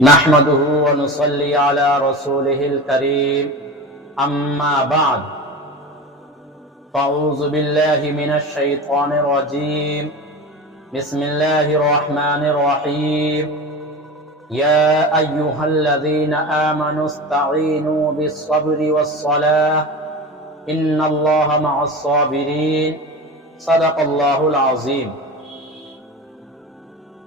نحمده ونصلي على رسوله الكريم أما بعد فأعوذ بالله من الشيطان الرجيم بسم الله الرحمن الرحيم يا أيها الذين آمنوا استعينوا بالصبر والصلاة إن الله مع الصابرين صدق الله العظيم۔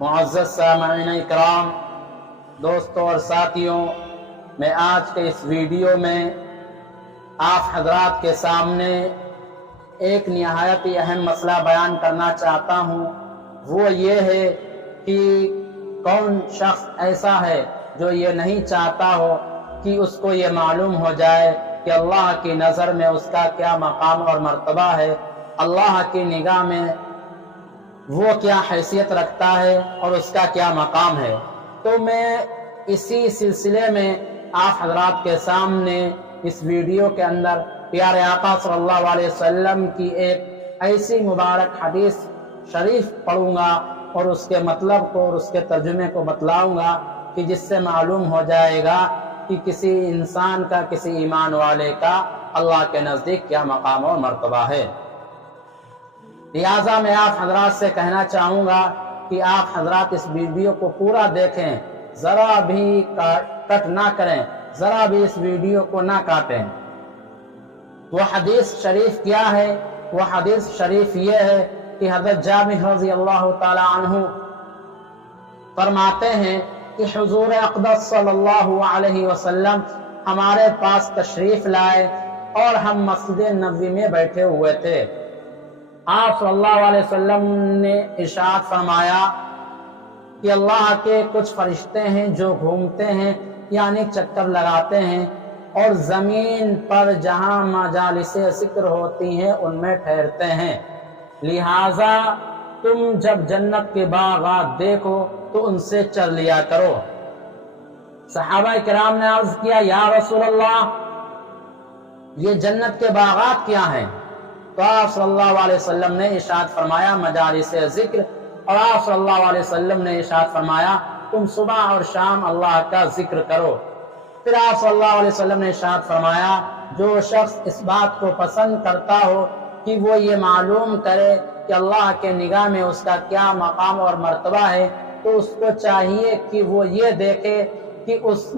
معزز سامعین اکرام، دوستوں اور ساتھیوں، میں آج کے اس ویڈیو میں آپ حضرات کے سامنے ایک نہایت ہی اہم مسئلہ بیان کرنا چاہتا ہوں۔ وہ یہ ہے کہ کون شخص ایسا ہے جو یہ نہیں چاہتا ہو کہ اس کو یہ معلوم ہو جائے کہ اللہ کی نظر میں اس کا کیا مقام اور مرتبہ ہے، اللہ کی نگاہ میں وہ کیا حیثیت رکھتا ہے اور اس کا کیا مقام ہے۔ تو میں اسی سلسلے میں آپ حضرات کے سامنے اس ویڈیو کے اندر پیارے آقا صلی اللہ علیہ وسلم کی ایک ایسی مبارک حدیث شریف پڑھوں گا اور اس کے مطلب کو اور اس کے ترجمے کو بتلاؤں گا کہ جس سے معلوم ہو جائے گا کہ کسی انسان کا، کسی ایمان والے کا اللہ کے نزدیک کیا مقام اور مرتبہ ہے۔ لہٰذا میں آپ حضرات سے کہنا چاہوں گا کہ آپ حضرات اس ویڈیو کو پورا دیکھیں، ذرا بھی کٹ نہ کریں، ذرا بھی اس ویڈیو کو نہ کاٹیں۔ وہ حدیث شریف کیا ہے؟ وہ حدیث شریف یہ ہے کہ حضرت جابر رضی اللہ تعالی عنہ فرماتے ہیں کہ حضور اقدس صلی اللہ علیہ وسلم ہمارے پاس تشریف لائے اور ہم مسجد نبوی میں بیٹھے ہوئے تھے۔ آپ صلی اللہ علیہ وسلم نے ارشاد فرمایا کہ اللہ کے کچھ فرشتے ہیں جو گھومتے ہیں، یعنی چکر لگاتے ہیں، اور زمین پر جہاں مجالس ذکر ہوتی ہیں ان میں ٹھہرتے ہیں، لہٰذا تم جب جنت کے باغات دیکھو تو ان سے چل لیا کرو۔ صحابہ کرام نے عرض کیا، یا رسول اللہ، یہ جنت کے باغات کیا ہیں؟ تو آپ صلی اللہ علیہ وسلم نے ارشاد فرمایا مجالس ذکر، اور آپ صلی اللہ علیہ وسلم نے ارشاد فرمایا تم صبح اور شام اللہ کا ذکر کرو۔ پھر آپ صلی اللہ علیہ وسلم نے ارشاد فرمایا جو شخص اس بات کو پسند کرتا ہو کہ وہ یہ معلوم کرے کہ اللہ کے نگاہ میں اس کا کیا مقام اور مرتبہ ہے، تو اس کو چاہیے کہ وہ یہ دیکھے کہ اس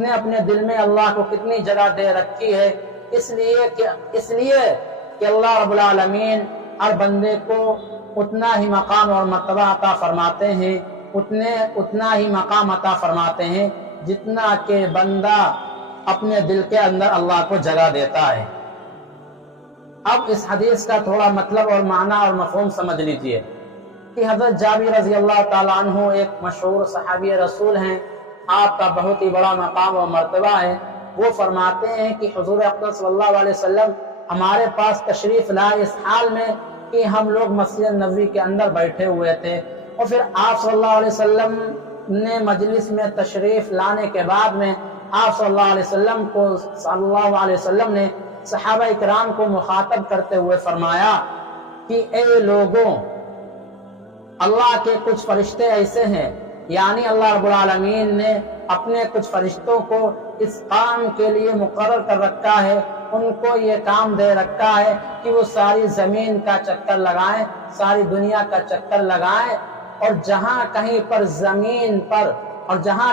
نے اپنے دل میں اللہ کو کتنی جگہ دے رکھی ہے، اس لیے کہ اللہ رب العالمین ہر بندے کو اتنا ہی مقام اور مرتبہ عطا فرماتے ہیں، اتنا ہی مقام عطا فرماتے ہیں جتنا کہ بندہ اپنے دل کے اندر اللہ کو جگہ دیتا ہے۔ اب اس حدیث کا تھوڑا مطلب اور معنی اور مفہوم سمجھ لیجئے کہ حضرت جابر رضی اللہ تعالیٰ عنہ ایک مشہور صحابی رسول ہیں، آپ کا بہت ہی بڑا مقام و مرتبہ ہے۔ وہ فرماتے ہیں کہ حضور اقدس صلی اللہ علیہ وسلم ہمارے پاس تشریف لائے اس حال میں کہ ہم لوگ مسجد نبوی کے اندر بیٹھے ہوئے تھے، اور پھر آپ صلی اللہ علیہ وسلم نے مجلس میں تشریف لانے کے بعد میں آپ صلی اللہ علیہ وسلم نے صحابہ اکرام کو مخاطب کرتے ہوئے فرمایا کہ اے لوگوں، اللہ کے کچھ فرشتے ایسے ہیں، یعنی اللہ رب العالمین نے اپنے کچھ فرشتوں کو اس کام کے لیے مقرر کر رکھا ہے، ان کو یہ کام دے رکھا ہے کہ وہ ساری زمین کا چکر لگائیں، ساری دنیا کا چکر لگائیں، اور جہاں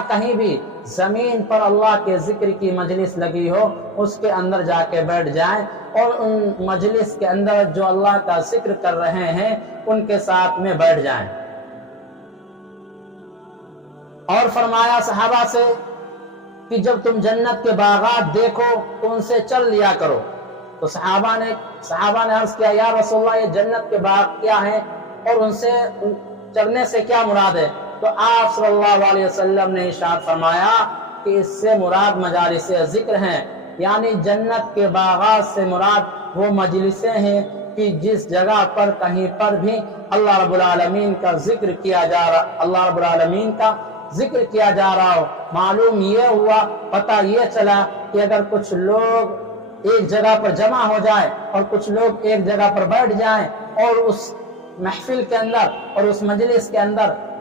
کہیں بھی زمین پر اللہ کے ذکر کی مجلس لگی ہو اس کے اندر جا کے بیٹھ جائیں، اور ان مجلس کے اندر جو اللہ کا ذکر کر رہے ہیں ان کے ساتھ میں بیٹھ جائیں۔ اور فرمایا صحابہ سے کہ جب تم جنت کے باغات دیکھو تو ان سے چل لیا کرو۔ تو صحابہ نے عرض کیا، یا رسول اللہ، یہ جنت کے باغ کیا ہیں اور ان سے چلنے سے کیا مراد ہے؟ تو آپ صلی اللہ علیہ وسلم نے ارشاد فرمایا کہ اس سے مراد مجالس ذکر ہیں، یعنی جنت کے باغات سے مراد وہ مجلسیں ہیں کہ جس جگہ پر کہیں پر بھی اللہ رب العالمین کا ذکر کیا جا رہا ہو۔ معلوم یہ ہوا، پتہ یہ چلا کہ اگر کچھ لوگ ایک جگہ پر جمع ہو جائیں اور کچھ لوگ ایک جگہ پر بیٹھ جائیں اور اس محفل کے اندر اور اس مجلس کے اندر